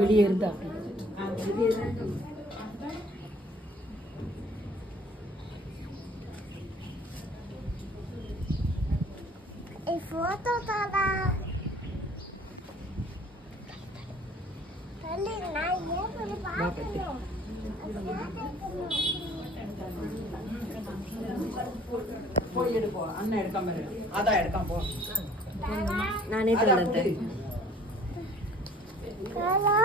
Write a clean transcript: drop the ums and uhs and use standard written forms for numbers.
வெளியே இருந்தா foto tada. Tadi nanya berapa? போய் எடுப்போ அண்ணன் எடுக்காம அதான் எடுக்காம போ நானே தரேன் Kalau